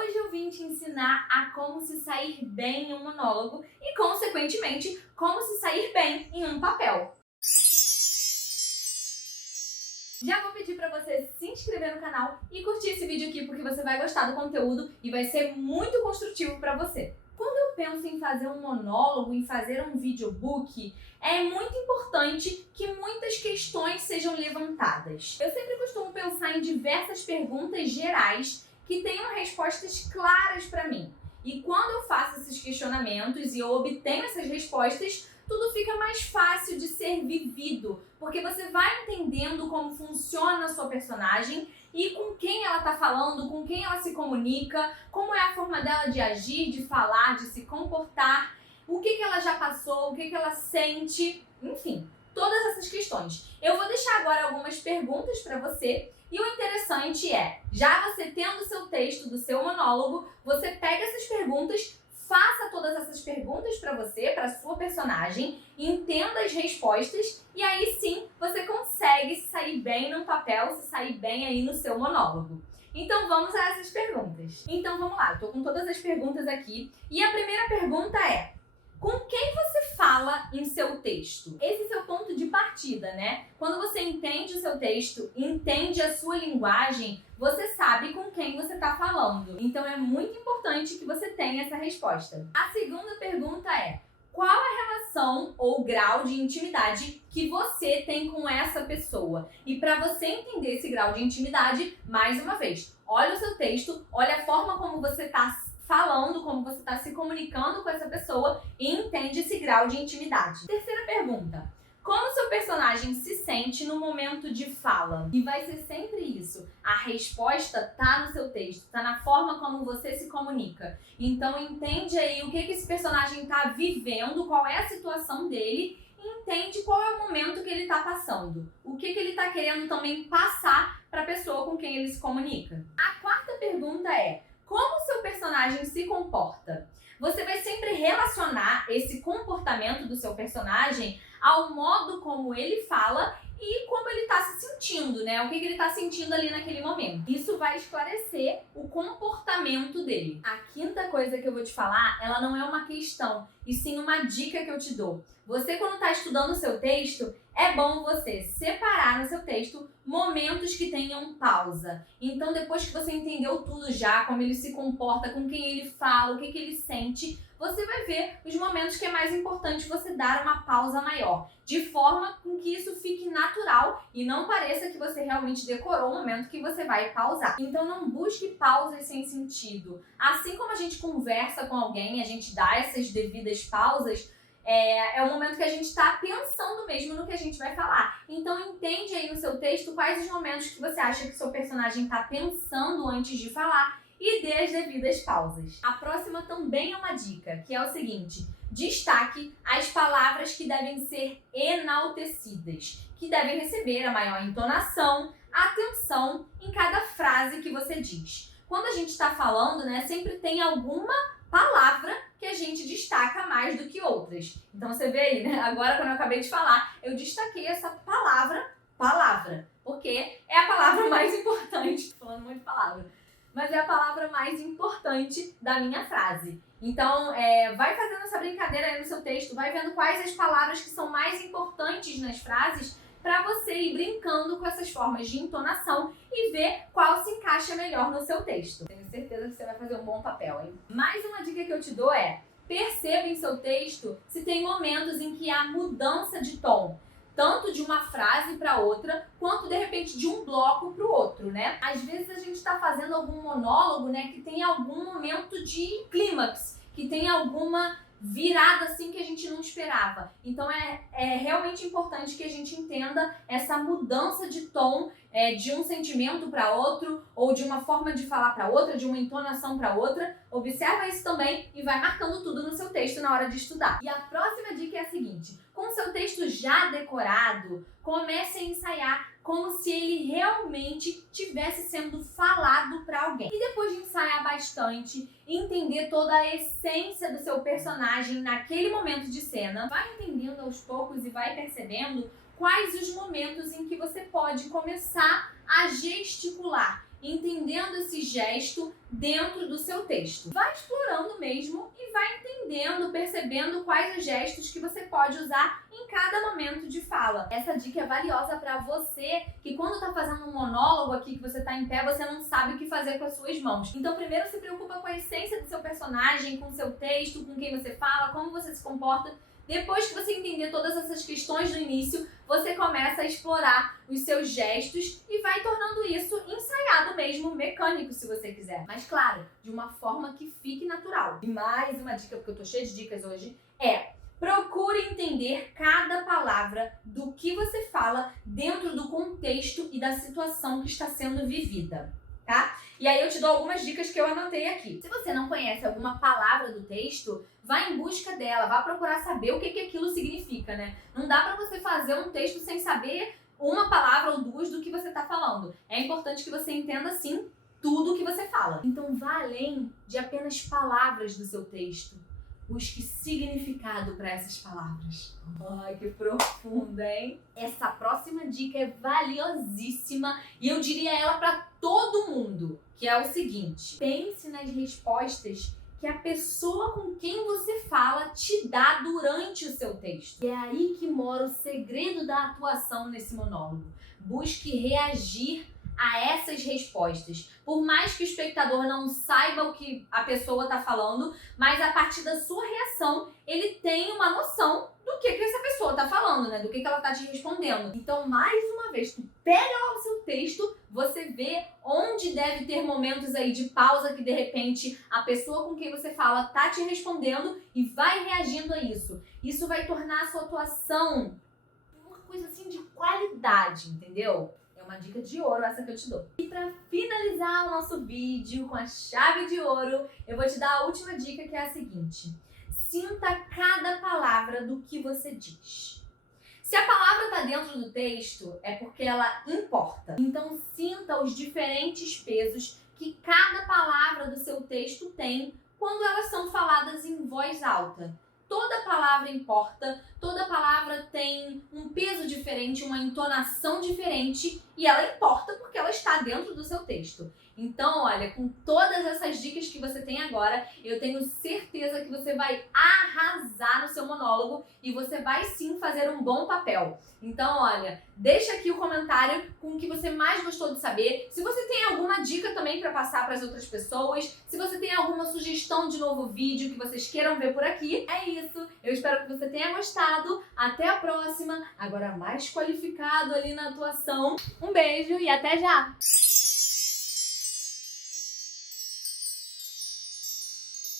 Hoje eu vim te ensinar a como se sair bem em um monólogo e, consequentemente, como se sair bem em um papel. Já vou pedir para você se inscrever no canal e curtir esse vídeo aqui porque você vai gostar do conteúdo e vai ser muito construtivo para você. Quando eu penso em fazer um monólogo, em fazer um videobook, é muito importante que muitas questões sejam levantadas. Eu sempre costumo pensar em diversas perguntas gerais que tenham respostas claras para mim. E quando eu faço esses questionamentos e eu obtenho essas respostas, tudo fica mais fácil de ser vivido, porque você vai entendendo como funciona a sua personagem e com quem ela está falando, com quem ela se comunica, como é a forma dela de agir, de falar, de se comportar, o que ela já passou, o que ela sente, enfim, todas essas questões. Eu vou deixar agora algumas perguntas para você. E o interessante é, já você tendo o seu texto do seu monólogo, você pega essas perguntas, faça todas essas perguntas para você, para a sua personagem, entenda as respostas e aí sim você consegue se sair bem no papel, se sair bem aí no seu monólogo. Então vamos a essas perguntas. Então vamos lá, eu tô com todas as perguntas aqui e a primeira pergunta é: com quem você fala em seu texto? Esse é o seu ponto de partida, né? Quando você entende o seu texto, entende a sua linguagem, você sabe com quem você está falando. Então é muito importante que você tenha essa resposta. A segunda pergunta é: qual a relação ou grau de intimidade que você tem com essa pessoa? E para você entender esse grau de intimidade, mais uma vez, olha o seu texto, olha a forma como você está falando, como você está se comunicando com essa pessoa e entende esse grau de intimidade. Terceira pergunta: como seu personagem se sente no momento de fala? E vai ser sempre isso. A resposta tá no seu texto, tá na forma como você se comunica. Então entende aí o que esse personagem tá vivendo, qual é a situação dele, e entende qual é o momento que ele tá passando. O que ele tá querendo também passar para a pessoa com quem ele se comunica. A quarta pergunta é: como o seu personagem se comporta? Você vai sempre relacionar esse comportamento do seu personagem ao modo como ele fala e como ele está se sentindo, né? O que ele está sentindo ali naquele momento. Isso vai esclarecer o comportamento dele. A quinta coisa que eu vou te falar, ela não é uma questão, e sim uma dica que eu te dou. Você, quando está estudando o seu texto, é bom você separar no seu texto momentos que tenham pausa. Então, depois que você entendeu tudo já, como ele se comporta, com quem ele fala, o que ele sente, você vai ver os momentos que é mais importante você dar uma pausa maior, de forma com que isso fique natural e não pareça que você realmente decorou o momento que você vai pausar. Então não busque pausas sem sentido. Assim como a gente conversa com alguém, a gente dá essas devidas pausas, é o momento que a gente está pensando mesmo no que a gente vai falar. Então entende aí no seu texto quais os momentos que você acha que o seu personagem está pensando antes de falar e dê as devidas pausas. A próxima também é uma dica, que é o seguinte: destaque as palavras que devem ser enaltecidas, que devem receber a maior entonação, atenção em cada frase que você diz. Quando a gente está falando, né, sempre tem alguma palavra que a gente destaca mais do que outras. Então você vê aí, né? Agora, quando eu acabei de falar, eu destaquei essa palavra, porque é a palavra mais importante. Tô falando muito de palavra, mas é a palavra mais importante da minha frase. Então, vai fazendo essa brincadeira aí no seu texto, vai vendo quais as palavras que são mais importantes nas frases para você ir brincando com essas formas de entonação e ver qual se encaixa melhor no seu texto. Tenho certeza que você vai fazer um bom papel, hein? Mais uma dica que eu te dou é: perceba em seu texto se tem momentos em que há mudança de tom, tanto de uma frase para outra, quanto de repente de um bloco para o outro, né? Às vezes a gente está fazendo algum monólogo, né, que tem algum momento de clímax, que tem alguma virada assim que a gente não esperava. Então é realmente importante que a gente entenda essa mudança de tom, de um sentimento para outro, ou de uma forma de falar para outra, de uma entonação para outra. Observa isso também e vai marcando tudo no seu texto na hora de estudar. E a próxima dica é a seguinte: com o seu texto já decorado, comece a ensaiar como se ele realmente estivesse sendo falado para alguém. E depois de ensaiar bastante, entender toda a essência do seu personagem naquele momento de cena, vai entendendo aos poucos e vai percebendo quais os momentos em que você pode começar a gesticular. entendendo esse gesto dentro do seu texto. Vai explorando mesmo e vai entendendo, percebendo quais os gestos que você pode usar em cada momento de fala. Essa dica é valiosa para você que quando tá fazendo um monólogo aqui, que você tá em pé, você não sabe o que fazer com as suas mãos. Então primeiro se preocupa com a essência do seu personagem, com o seu texto, com quem você fala, como você se comporta. Depois que você entender todas essas questões do início, você começa a explorar os seus gestos e vai tornando isso ensaiado mesmo, mecânico, se você quiser. Mas claro, de uma forma que fique natural. E mais uma dica, porque eu tô cheia de dicas hoje, procure entender cada palavra do que você fala dentro do contexto e da situação que está sendo vivida, tá? E aí eu te dou algumas dicas que eu anotei aqui. Se você não conhece alguma palavra do texto, vá em busca dela, vá procurar saber o que aquilo significa, né? Não dá pra você fazer um texto sem saber uma palavra ou duas do que você tá falando. É importante que você entenda, sim, tudo o que você fala. Então vá além de apenas palavras do seu texto. Busque significado para essas palavras. Ai, que profunda, hein? Essa próxima dica é valiosíssima e eu diria ela para todo mundo, que é o seguinte: pense nas respostas que a pessoa com quem você fala te dá durante o seu texto. E é aí que mora o segredo da atuação nesse monólogo. Busque reagir a essas respostas. Por mais que o espectador não saiba o que a pessoa está falando, mas a partir da sua reação, ele tem uma noção do que essa pessoa está falando, né? Do que ela está te respondendo. Então, mais uma vez, tu pega lá o seu texto, você vê onde deve ter momentos aí de pausa que, de repente, a pessoa com quem você fala tá te respondendo e vai reagindo a isso. Isso vai tornar a sua atuação uma coisa assim de qualidade, entendeu? É uma dica de ouro essa que eu te dou. E para finalizar o nosso vídeo com a chave de ouro, eu vou te dar a última dica, que é a seguinte: sinta cada palavra do que você diz. Se a palavra está dentro do texto, é porque ela importa. Então sinta os diferentes pesos que cada palavra do seu texto tem quando elas são faladas em voz alta. Toda palavra importa, toda palavra tem um peso diferente, uma entonação diferente e ela importa porque ela está dentro do seu texto. Então, olha, com todas essas dicas que você tem agora, eu tenho certeza que você vai arrasar no seu monólogo e você vai sim fazer um bom papel. Então, olha, deixa aqui o comentário com o que você mais gostou de saber. Se você tem alguma dica também para passar para as outras pessoas, se você tem alguma sugestão de novo vídeo que vocês queiram ver por aqui, é isso. Eu espero que você tenha gostado. Até a próxima, agora mais qualificado ali na atuação. Um beijo e até já!